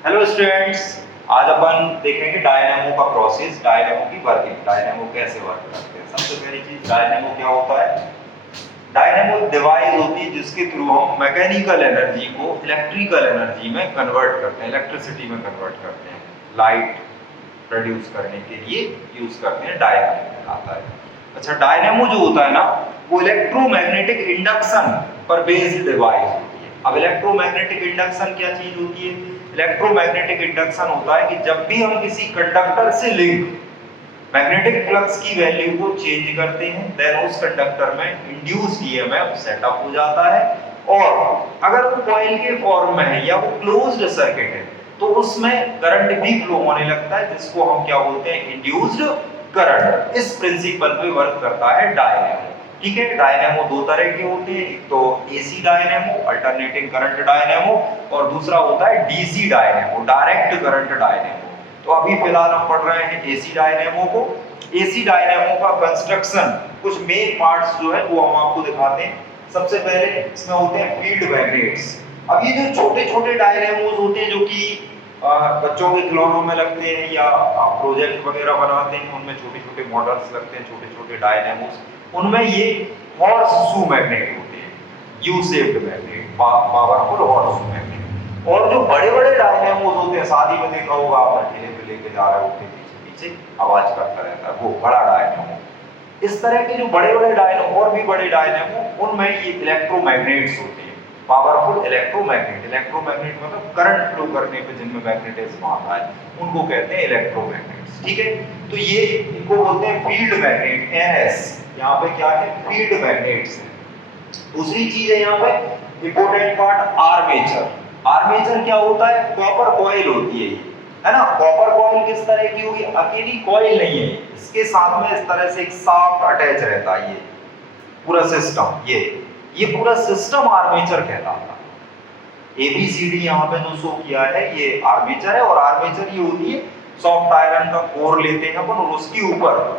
Hello students, आज अपन देखेंगे dynamo का प्रोसेस, डायनेमो की वर्किंग, डायनेमो कैसे वर्क करते हैं। सबसे पहली चीज, डायनेमो क्या होता है। डायनेमो एक डिवाइस होती है जिसके थ्रू हम मैकेनिकल एनर्जी को इलेक्ट्रिकल एनर्जी में कन्वर्ट करते हैं, इलेक्ट्रिसिटी में कन्वर्ट करते हैं, लाइट प्रोड्यूस करने के लिए यूज करते हैं, डायनेमो कहलाता है। अच्छा, डायनेमो जो होता है ना, वो इलेक्ट्रोमैग्नेटिक इंडक्शन पर बेस्ड डिवाइस होती है। अब इलेक्ट्रोमैग्नेटिक इंडक्शन क्या चीज होती है? इलेक्ट्रोमैग्नेटिक इंडक्शन होता है कि जब भी हम किसी कंडक्टर से लिंक मैग्नेटिक फ्लक्स की वैल्यू को चेंज करते हैं, देन उस कंडक्टर में इंड्यूस्ड ईएमएफ सेटअप हो जाता है। और अगर वो कॉइल के फॉर्म में है या वो क्लोज्ड सर्किट है तो उसमें करंट भी फ्लो होने लगता है, जिसको हम क्या बोलते हैं? Induced current. इस प्रिंसिपल पे वर्क करता है डायनेमो। ठीक है, डायनेमो दो तरह के होते हैं, एक तो AC dynamo, alternating current dynamo, और दूसरा होता है DC dynamo, direct current dynamo. तो अभी फिलहाल हम पढ़ रहे हैं एसी डायनेमो को। एसी डायनेमो का कंस्ट्रक्शन, कुछ मेन पार्ट्स जो है वो हम आपको दिखाते हैं। सबसे पहले इसमें होते हैं फील्ड मैग्नेट्स। अब ये जो छोटे छोटे डायनेमोस होते हैं जो कि बच्चों के खिलौनों में लगते हैं या आप प्रोजेक्ट वगैरह बनाते हैं, उनमें छोटे छोटे मॉडल्स लगते हैं, छोटे छोटे डायनेमोस, उनमें ये हॉर्स शू मैग्नेट होते हैं, U shaped magnet, powerful horse shoe magnet. और जो बड़े बड़े डायनेमोस होते हैं, शादी में देखा होगा आप, ठेले पे लेके जा रहे होते हैं, पीछे पीछे आवाज करता रहता है, वो बड़ा डायनेमो। इस तरह के जो बड़े बड़े डायनेमो और भी बड़े डायनेमो, उनमें ये इलेक्ट्रोमैग्नेट्स होते हैं, पावरफुल इलेक्ट्रोमैग्नेट। इलेक्ट्रोमैग्नेट मतलब करंट फ्लो करने पे जिनमें मैग्नेटिज्म आता है, उनको कहते हैं इलेक्ट्रोमैग्नेट्स। ठीक है, तो ये इनको बोलते हैं फील्ड मैग्नेट, एनएस। यहाँ पे क्या है? फील्ड मैग्नेट्स है। दूसरी चीज है यहाँ पे इंपॉर्टेंट पार्ट, आर्मेचर। आर्मेचर क्या होता है? कॉपर कॉइल होती है ना। कॉपर कॉइल किस तरह की होगी? अकेली कॉइल नहीं है, इसके साथ में इस तरह से एक शाफ्ट अटैच रहता है। ये पूरा सिस्टम, ये पूरा सिस्टम आर्मेचर कहलाता है। एबीसीडी यहाँ पे जो शो किया है ये आर्मेचर है। और आर्मेचर ये होती है, सॉफ्ट आयरन का कोर लेते हैं अपन और उसके ऊपर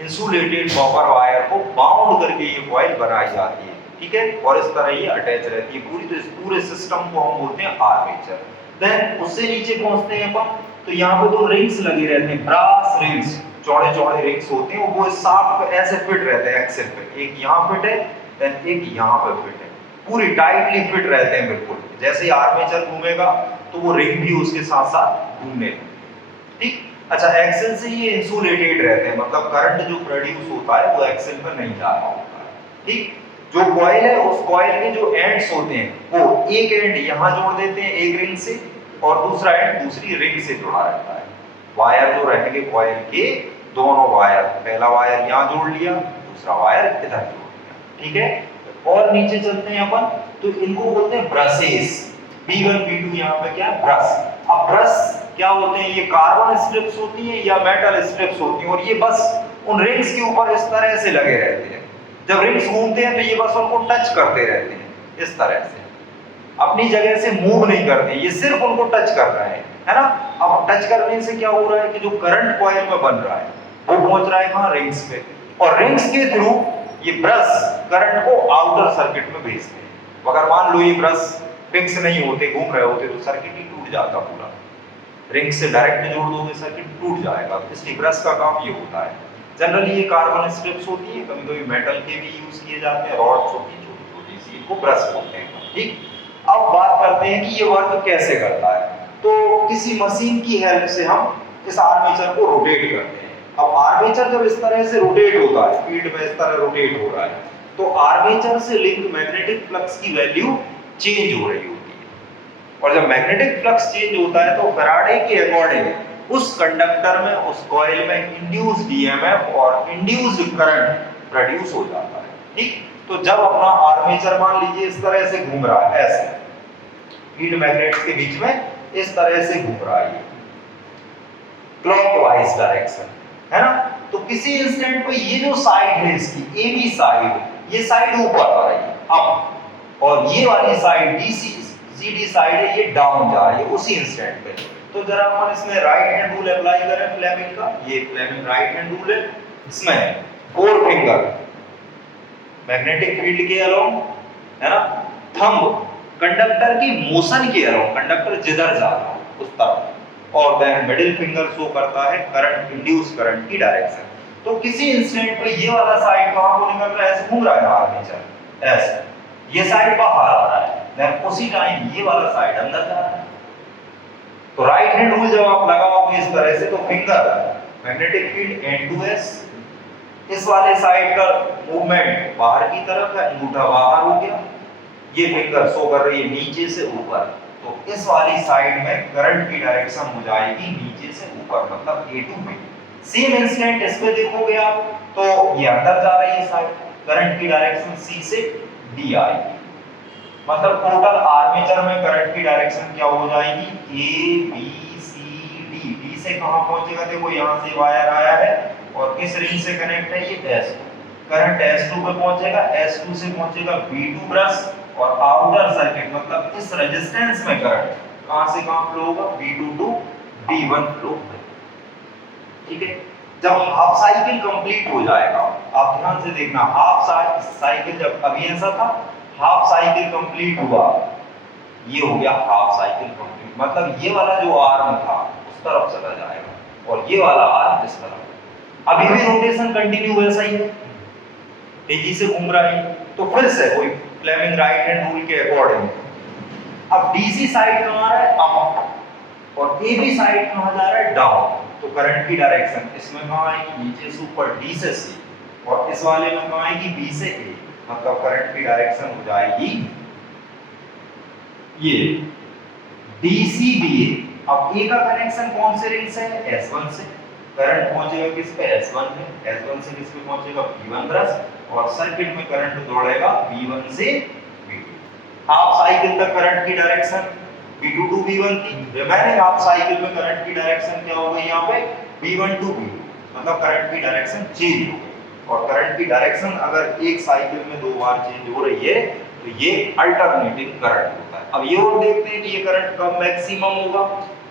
इंसुलेटेड कॉपर वायर को बाउंड करके ये कॉइल बनाई जाती है। ठीक है, और इस तरह ये अटैच रहती है पूरी। तो इस पूरे सिस्टम को हम बोलते हैं आर्मेचर। देन उससे नीचे पहुंचते हैं अपन, तो यहाँ पे दो रिंग्स लगे रहते हैं, ब्रास रिंग्स, चौड़े चौड़े रिंग्स होते हैं, वो शाफ्ट पे ऐसे फिट रहते हैं एक्सेल पे। एक यहाँ फिट है, देन एक यहाँ पे फिट है, पूरी टाइटली फिट रहते हैं बिल्कुल। जैसे ही आर्मेचर घूमेगा तो वो रिंग भी उसके साथ साथ घूमने लगेगी। ठीक, अच्छा, एक्सेल से ये इंसुलेटेड रहते हैं, मतलब करंट जो प्रोड्यूस होता है वो एक्सेल पर नहीं जा रहा होता है। ठीक, जो कॉइल है उस कॉइल के जो एंड्स होते हैं वो एक एंड यहाँ जोड़ देते हैं एक रिंग से, और दूसरा एंड दूसरी रिंग से जुड़ा रहता है। वायर जो रहेंगे कॉइल के, दोनों वायर, पहला वायर यहाँ जोड़ लिया, दूसरा वायर इधर जोड़ लिया। ठीक है, और नीचे चलते हैं अपन, तो इनको बोलते हैं ब्रशेस। B1 B2 यहाँ पे क्या है? ब्रश। अब ब्रश क्या होते हैं? ये कार्बन स्ट्रिप्स होती हैं या मेटल स्ट्रिप्स होती हैं, और ये बस उन रिंग्स के ऊपर इस तरह से लगे रहते हैं। जब रिंग्स घूमते हैं तो ये बस उनको टच करते रहते हैं इस तरह से, अपनी जगह से मूव नहीं करते, ये सिर्फ उनको टच कर रहे हैं, है ना। अब टच करने से क्या हो रहा है कि जो करंट कॉइल में बन रहा है वो पहुंच रहा है कहाँ? रिंग्स पे, और रिंग्स के थ्रू ये ब्रश करंट को आउटर सर्किट में भेजते हैं। अगर मान लो ये ब्रश फिक्स नहीं होते, घूम रहे होते, तो सर्किट ही टूट जाता पूरा। रिंग से डायरेक्ट जोड़ दोगे सर्किट टूट जाएगा। इसलिए ब्रश का काम ये होता है। जनरली ये कार्बन स्ट्रिप्स होती है, कभी कभी मेटल के भी यूज किए जाते हैं, रॉड्स होती है छोटी छोटी सी, इनको ब्रश बोलते हैं। ठीक, अब बात करते हैं कि ये वर्क कैसे करता है। तो किसी मशीन की हेल्प से हम इस आर्मेचर को रोटेट करते हैं। अब आर्मेचर जब इस तरह से रोटेट होता है, फील्ड में इस तरह रोटेट हो रहा है, तो आर्मेचर से लिंक मैग्नेटिक फ्लक्स की वैल्यू चेंज हो रही होती है। और जब मैग्नेटिक फ्लक्स चेंज होता है तो फैराडे के अकॉर्डिंग उस कंडक्टर में, उस कॉइल में इंड्यूस्ड ईएमएफ और इंड्यूस्ड करंट प्रोड्यूस हो जाता है। ठीक, तो जब अपना आर्मेचर मान लीजिए इस तरह से घूम रहा है, ऐसे फील्ड मैग्नेट्स के बीच में इस तरह से घूम रहा है, क्लॉकवाइज डायरेक्शन, है ना। तो किसी इंस्टेंट पे ये जो साइड है इसकी, ए बी साइड, ये साइड ऊपर आ रही है अप, और ये वाली साइड डीसी सीडी साइड है, ये डाउन जा रही है उसी इंस्टेंट पे। तो जरा अपन इसमें राइट हैंड रूल अप्लाई करें फ्लेमिंग का। ये फ्लेमिंग राइट हैंड रूल है, इसमें 4 फिंगर मैग्नेटिक फील्ड के अलोंग, है ना, थंब कंडक्टर की मोशन के अलोंग, कंडक्टर जिधर जा रहा हो उस तरफ, और देन मिडिल फिंगर शो करता है करंट, इंड्यूस करंट की डायरेक्शन। तो किसी इंस्टेंट पे ये वाला साइड कहां को निकल रहा है, ऐसे घूम रहा है आर्मेचर, ऐसे ये साइड बाहर आ रहा है, देन उसी टाइम ये वाला साइड अंदर जा रहा है। तो राइट हैंड रूल जब आप लगाओगे इस तरह से, तो फिंगर मैग्नेटिक फील्ड N2S, इस वाले साइड का मूवमेंट बाहर की तरफ है, अंगूठा बाहर हो गया, ये फिंगर शो कर रही है नीचे से ऊपर, तो इस वाली साइड में करंट की डायरेक्शन हो जाएगी नीचे से ऊपर, मतलब A to B। Same instant इस पे देखोगे आप, तो ये अंदर जा रही है साइड, करंट की डायरेक्शन C से D आएगी, मतलब टोटल आर्मेचर में करंट की डायरेक्शन क्या हो जाएगी, A B C D। D से कहां पहुंचेगा, देखो यहां से वायर आया है और किस रिंग से कनेक्ट है, ये S2, करंट S2 पे पहुंचेगा, S2 से पहुंचेगा B2 ब्रश, और आउटर सर्किट मतलब इस रेजिस्टेंस में करंट कहां से कहां फ्लो होगा, B2 टू B1 फ्लो होगा। ठीक है, जब हाफ साइकिल कंप्लीट हो जाएगा, आप ध्यान से देखना, हाफ साइकिल जब अभी ऐसा था, हाफ साइकिल कंप्लीट हुआ, ये हो गया हाफ साइकिल कंप्लीट, मतलब ये वाला जो आर्म था उस तरफ चला जाएगा और ये वाला आर्म इस तरफ। अभी भी रोटेशन कंटिन्यू वैसा ही है, तेजी से घूम रहा है। तो फिर से वही फ्लेमिंग राइट हैंड रूल के अकॉर्डिंग, अब डीसी साइड कहां आ रहा है, अप, और एबी साइड कहां जा रहा है, डाउन। तो करंट की डायरेक्शन इसमें कहां आएगी, नीचे से ऊपर डी से सी, और इस वाले में कहां आएगी, बी से ए, मतलब करंट की डायरेक्शन हो जाएगी ये DCBA। अब ए का कनेक्शन कौन से रिंग से है, S1 से, करंट पहुंचेगा किस पे, S1 में, S1 से किस पे पहुंचेगा, B1 ब्रश, और सर्किट में करंट दौड़ेगा B1 से B2। हाफ साइकिल तक करंट की डायरेक्शन B2 टू B1 थी, रिमेनिंग हाफ साइकिल में करंट की डायरेक्शन क्या हो गई यहाँ पे, B1 टू B2, मतलब करंट की डायरेक्शन चेंज हो गई। और करंट की डायरेक्शन अगर एक साइकिल में 2 बार चेंज हो रही है तो ये अल्टरनेटिंग करंट होता है। अब ये और देखते हैं कि ये करंट कब मैक्सिमम होगा,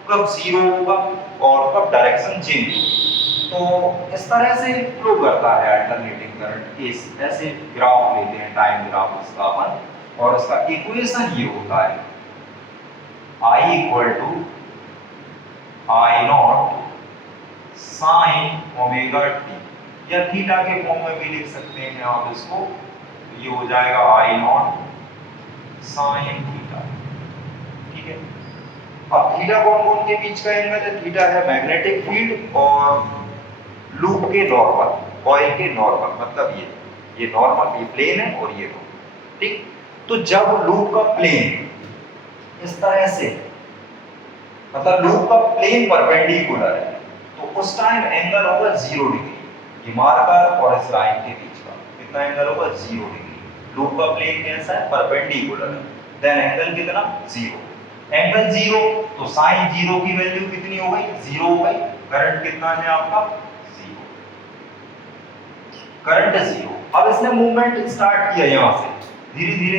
कब जीरो होगा, और कब डायरेक्शन चेंज होगी। तो इस तरह से फ्लो करता है अल्टरनेटिंग करंट। इस ऐसे ग्राफ लेते हैं, टाइम ग्राफ इसका अपन, और इसका इक्वेशन ये होता है I equal to I naught sine omega t, या थीटा के फॉर्म में भी लिख सकते हैं आप इसको, तो ये हो जाएगा I नॉट साइन थीटा। ठीक है, अब थीटा कौन कौन के बीच का एंगल है, थीटा है मैग्नेटिक फील्ड और लूप के नॉर्मल, कॉइल के नॉर्मल, मतलब ये नॉर्मल, ये प्लेन है और ये नॉर्मल। ठीक, तो जब लूप का प्लेन इस तरह से, मतलब लूप का प्लेन परपेंडिकुलर है, तो उस टाइम एंगल होगा 0 डिग्री, ये मार्कर और इस लाइन के बीच का कितना एंगल होगा, 0 डिग्री। लूप का प्लेन कैसा है, परपेंडिकुलर है, देन एंगल कितना, 0। एंगल 0, तो साइन 0 की वैल्यू कितनी हो गई, 0 हो गई। करंट कितना है आपका, 0, करंट 0। अब इसने मूवमेंट स्टार्ट किया यहां से, धीरे धीरे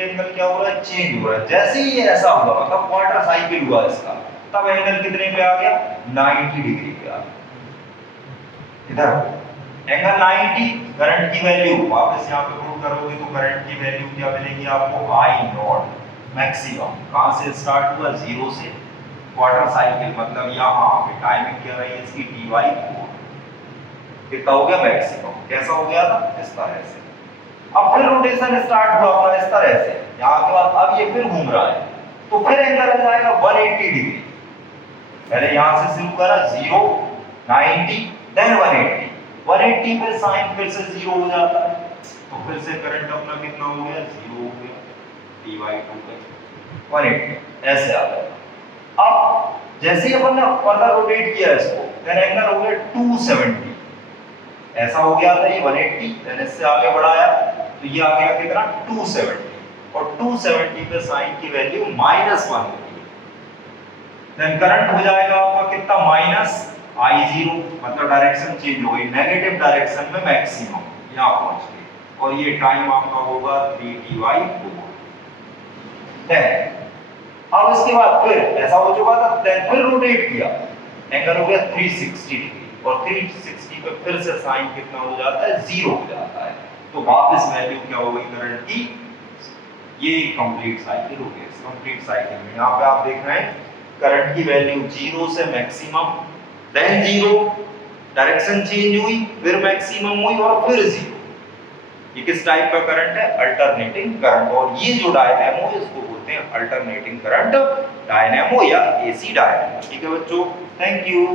एंगल क्या हो रहा है, चेंज हो रहा है। जैसे ही ये ऐसा हुआ, मतलब क्वार्टर साइकिल हुआ इसका, तब एंगल कितने पे आ गया, 90 डिग्री पे आ गया। इधर एंगल 90, करंट की वैल्यू वापस यहां पे पुट करोगे तो करंट की वैल्यू क्या मिलेगी आपको, I नॉट मैक्सिमम। कहां से स्टार्ट हुआ, 0 से, क्वार्टर साइकिल, मतलब यहां पे टाइमिंग क्या रही है इसकी, T/4, कितना हो गया, मैक्सिमम। कैसा हो गया था, इस तरह से। अब फिर रोटेशन स्टार्ट हुआ अपना इस तरह से, यहां के बाद अब ये फिर घूम रहा है, तो फिर एंगल आ जाएगा 180 डिग्री। पहले यहां से शुरू करा, 0, 90, देन 180 पे साइन फिर से 0 हो जाता है, तो फिर से करंट अपना कितना हो गया, 0 हो गया, T/2 पे 180 ऐसे आ गया। अब जैसे ही अपन ने फर्दर रोटेट किया इसको, देन एंगल हो गया 270, ऐसा हो गया था ये 180, देन इससे आगे बढ़ाया तो ये आ गया कितना, 270, और 270 पे साइन की वैल्यू -1 होगी, देन करंट हो जाएगा आपका कितना, -I0, मतलब डायरेक्शन चेंज हो गई, नेगेटिव डायरेक्शन में मैक्सिमम यहां पहुंच गई, और ये टाइम आपका होगा 3T/4। देन अब इसके बाद फिर ऐसा हो चुका था, देन फिर रोटेट किया, एंगल हो गया 360 डिग्री, और 360 पे फिर से साइन कितना हो जाता है, 0 हो जाता है, तो वापस वैल्यू क्या हो गई करंट की, ये कंप्लीट साइकिल हो गई। कंप्लीट साइकिल में यहाँ पे आप देख रहे हैं करंट की वैल्यू 0 से मैक्सिमम, देन 0, डायरेक्शन चेंज हुई, फिर मैक्सिमम हुई और फिर 0। ये किस टाइप का करंट है? Alternating current. और ये जो डायनेमो है इसको बोलते हैं अल्टरनेटिंग करंट डायनेमो या एसी डायनेमो। ठीक है बच्चों, थैंक यू।